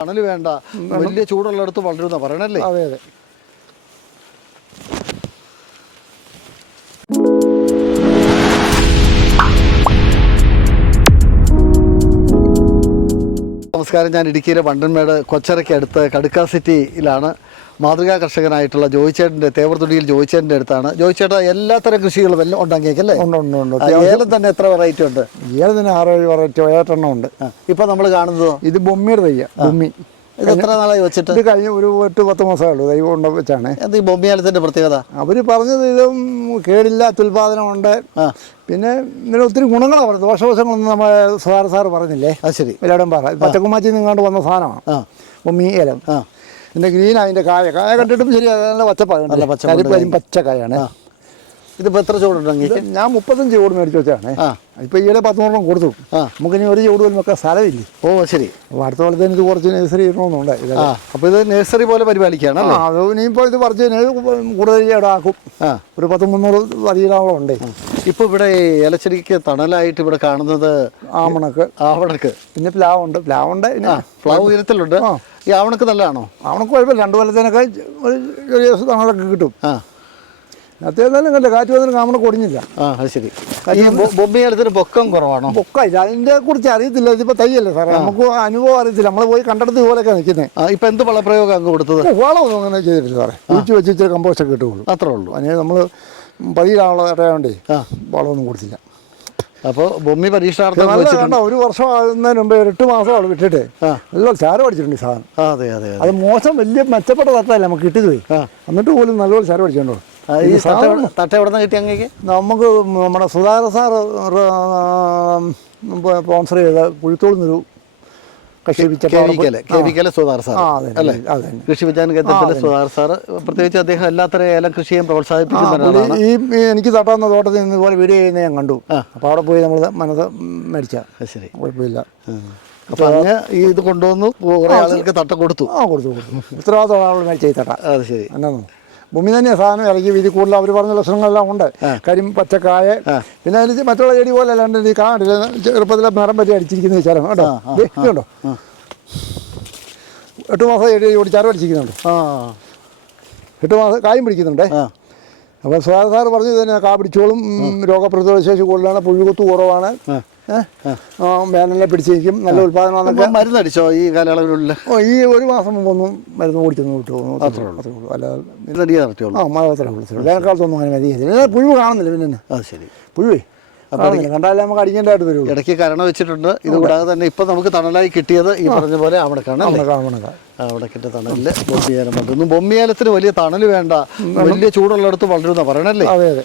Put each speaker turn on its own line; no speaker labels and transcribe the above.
തണൽ വേണ്ട. വലിയ ചൂടുള്ളിടത്ത് വളരുന്ന പറയണല്ലേ?
അതെ അതെ.
നമസ്കാരം. ഞാൻ ഇടുക്കിയിലെ വണ്ടൻമേട് കൊച്ചറയ്ക്ക് അടുത്ത് കടുക്ക സിറ്റിയിലാണ് മാതൃകാ കർഷകനായിട്ടുള്ള ജോയിച്ചേട്ടന്റെ തേവർതുടിയിൽ ജോയിച്ചേട്ടന്റെ അടുത്താണ്. ജോയിച്ചേട്ട എല്ലാത്തരം കൃഷികളും എല്ലാം ഉണ്ടാക്കിയേക്കല്ലേ
ഉണ്ട് ഉണ്ട് ഉണ്ട്.
ഏലം തന്നെ എത്ര വെറൈറ്റി ഉണ്ട്?
ഏതിന് ആറ് ഏഴ് വെറൈറ്റി ഏട്ടെണ്ണം ഉണ്ട്
ഇപ്പം നമ്മൾ കാണുന്നത്?
ഇത് ബൊമ്മിയുടെ തയ്യ ബൊമ്മി.
ഇത് എത്ര നാളായി വെച്ചിട്ട്?
ഇത് കഴിഞ്ഞ ഒരു എട്ട് പത്ത് മാസമേ ഉള്ളൂ. ദൈവം കൊണ്ട് വെച്ചാണ്.
എന്ത് ഈ ബൊമ്മിയാലത്തിന്റെ പ്രത്യേകത?
അവർ പറഞ്ഞത് ഇതും കേടില്ല അത്യുൽപാദനമുണ്ട് പിന്നെ ഇതിന് ഒത്തിരി ഗുണങ്ങളാണ് പറഞ്ഞത് ദോഷവശങ്ങളൊന്നും നമ്മളെ സാറ് സാറ് പറഞ്ഞില്ലേ?
അത് ശരി.
എല്ലാവരും പറ. പച്ചക്കുമാച്ചി നിങ്ങാണ്ട് വന്ന സാധനമാണ്. ബൊമ്മി ഏലം. ഇതിന്റെ ഗ്രീൻ അതിന്റെ കായ. കായ കണ്ടിട്ടും ശരി നല്ല പച്ചപ്പാണ്
നല്ല
പച്ച
ആ. ഇതിപ്പോൾ എത്ര ചൂടുണ്ടെങ്കിൽ
ഇത് ഞാൻ മുപ്പത്തഞ്ച് ചൂട് മേടിച്ച് വെച്ചാണ്.
ആ.
ഇപ്പോൾ ഈയിടെ പത്തുനൂറെണ്ണം കൊടുത്തു.
ആ.
നമുക്കിനി ഒരു ചൂട് പോലും വെക്കാൻ സ്ഥലമില്ല.
ഓ ശരി.
അപ്പോൾ അടുത്ത കൊല്ലത്തിന് ഇത് കുറച്ച് നഴ്സറി ഇടണമെന്നുണ്ട്. ഇത്
ആ. അപ്പോൾ ഇത് നഴ്സറി പോലെ പരിപാലിക്കുകയാണ്
ആ അത് ഇനിയിപ്പോൾ ഇത് പറിച്ച് കൂടുതൽ ഇടാക്കും.
ആ.
ഒരു പത്ത് മുന്നൂറ് വരിയിടാവളം ഉണ്ട്.
ഇപ്പോൾ ഇവിടെ ഈ ഏലച്ചെടിക്ക് തണലായിട്ട് ഇവിടെ കാണുന്നത്
ആവണക്ക്.
ആവണക്ക്.
പിന്നെ പ്ലാവുണ്ട്. പ്ലാവുണ്ട് പിന്നെ
ആ പ്ലാവ് ഉയരത്തിലുണ്ട്.
ആ.
ഈ ആവണക്ക് നല്ലതാണോ?
ആവണക്ക് കുഴപ്പമില്ല. രണ്ട് കൊല്ലത്തേനൊക്കെ ഒരു ചെറിയ തണലൊക്കെ കിട്ടും.
ആ.
അത്യാവശ്യം കണ്ടില്ല കാറ്റ് വന്നിട്ട് ആമണക്ക് കൊടിഞ്ഞില്ല
ആ അത് ശരി. ഈ ബൊമ്മി ഏലത്തിന് പൊക്കം കുറവാണോ?
പൊക്കമില്ല അതിന്റെ കുറിച്ച് അറിയത്തില്ല. ഇതിപ്പോൾ തയ്യല്ലേ സാറേ? നമുക്ക് അനുഭവം അറിയത്തില്ല. നമ്മൾ പോയി കണ്ടെടുത്ത് ഇതുപോലെയൊക്കെ നിൽക്കുന്നത്
ഇപ്പം എന്ത് വളപ്രയോഗം അങ്ങ് കൊടുത്തത്?
വളമൊന്നും അങ്ങനെ ചെയ്തിട്ടില്ല സാറേ. കുഴിച്ച് വെച്ച് ഇച്ചിരി കമ്പോസ്റ്റൊക്കെ ഇട്ടുള്ളൂ
അത്രേ ഉള്ളൂ.
അതിന് നമ്മൾ പതിയിലാണുള്ള ഇടയാണ്ടേ വളമൊന്നും കൊടുത്തില്ല.
അപ്പോൾ ബൊമ്മി പരീക്ഷണാർത്ഥം
വേണ്ട ഒരു വർഷം ആകുന്നതിന് മുമ്പേ എട്ട് മാസം അവിടെ വിട്ടിട്ട്. നല്ല ചാരം അടിച്ചിട്ടുണ്ട് സാധനം.
അതെ അതെ അതെ.
മോശം വലിയ മെച്ചപ്പെട്ട തട്ടല്ല നമുക്ക് കിട്ടിയത് പോയി. എന്നിട്ട് പോലും നല്ലപോലെ ചാരം അടിച്ചോണ്ടോ
ആ, ഈ തട്ട എവിടെ- തട്ട എവിടെ നിന്ന് കിട്ടി അങ്ങേക്ക്?
നമുക്ക് നമ്മുടെ സുധാകര സാർ സ്പോൺസർ ചെയ്ത പുഴുത്തോളുന്നൊരു കൃഷി
വിജ്ഞാന കേന്ദ്രത്തിലെ സാർ പ്രത്യേകിച്ച് അദ്ദേഹം എല്ലാത്തരം ഏലം കൃഷിയും പ്രോത്സാഹിപ്പിക്കുന്ന
പുള്ളി
ഒരാളാണ്.
ഈ ഈ എനിക്ക് തട്ടാവുന്ന തോട്ടത്തിൽ നിന്ന് ഇതുപോലെ വീഡിയോ ചെയ്യുന്നത് ഞാൻ കണ്ടു.
അപ്പൊ
അപ്പോൾ അവിടെ പോയി നമ്മൾ മനസ്സ് മേടിച്ച.
ശരി.
കുഴപ്പമില്ല.
അപ്പൊ അങ്ങ് ഈ ഇത് കൊണ്ടുവന്നു കുറെ ആളുകൾക്ക് തട്ട കൊടുത്തു.
ആ കൊടുത്തു കൊടുത്തു. ഉത്തരവാദിത്തം ആളുകൾ മേടിച്ച ഈ തട്ട.
അത് ശരി.
എന്നാന്നു ഭൂമി തന്നെയാണ് സാധനം ഇറക്കി വീതി കൂടുതൽ അവർ പറഞ്ഞ ലക്ഷണങ്ങളെല്ലാം ഉണ്ട്. കരിം പച്ചക്കായ പിന്നെ അതിന് മറ്റുള്ള ചെടി പോലെ അല്ലാണ്ട് ഈ കാണില്ല ചെറുപ്പത്തിലെ നിറം പറ്റി അടിച്ചിരിക്കുന്ന ശരം കേട്ടോ? ദേ, ഇത് കണ്ടോ എട്ട് മാസം ചെടി ഓടി ചരം അടിച്ചിരിക്കുന്നുണ്ട്.
ആ.
എട്ട് മാസം കായും പിടിക്കുന്നുണ്ടേ? അപ്പോൾ സാർ പറഞ്ഞു തന്നെ കാപിടിച്ചോളും രോഗപ്രതിരോധ ശേഷി കൂടുതലാണ് പുഴുകുത്ത് കുറവാണ്. വേനലിനെ പിടിച്ചിരിക്കും നല്ല ഉത്പാദനമാണെന്നൊക്കെ
മരുന്നടിച്ചോ ഈ കാലയളവിലുള്ള?
ഓ, ഈ ഒരു മാസം മുമ്പൊന്നും മരുന്ന് ഓടിച്ചൊന്നും വിട്ടു അത്രേ ഉള്ളൂ. അല്ലാതെ ആ മഴ അത്രേ ഉള്ളൂ വേനൽക്കാലത്തൊന്നും അങ്ങനെ മതി പുഴു കാണുന്നില്ല പിന്നെ.
അത് ശരി.
പുഴുവേ? കണ്ടാലേ നമുക്ക് അടിക്കേണ്ടതായിട്ട് വരും.
ഇടയ്ക്ക് കരണ വെച്ചിട്ടുണ്ട്. ഇത് കൂടാതെ തന്നെ ഇപ്പം നമുക്ക് തണലായി കിട്ടിയത് ഈ പറഞ്ഞ പോലെ അവിടേക്കാണ് അവിടക്കിന്റെ തണലിൽ ബൊമ്മിയാലം പറ്റുന്നു ബൊമ്മിയാലത്തിന് വലിയ തണൽ വേണ്ട. വലിയ ചൂടുള്ളിടത്ത് വളരുന്ന പറയണല്ലേ?
അതെ അതെ.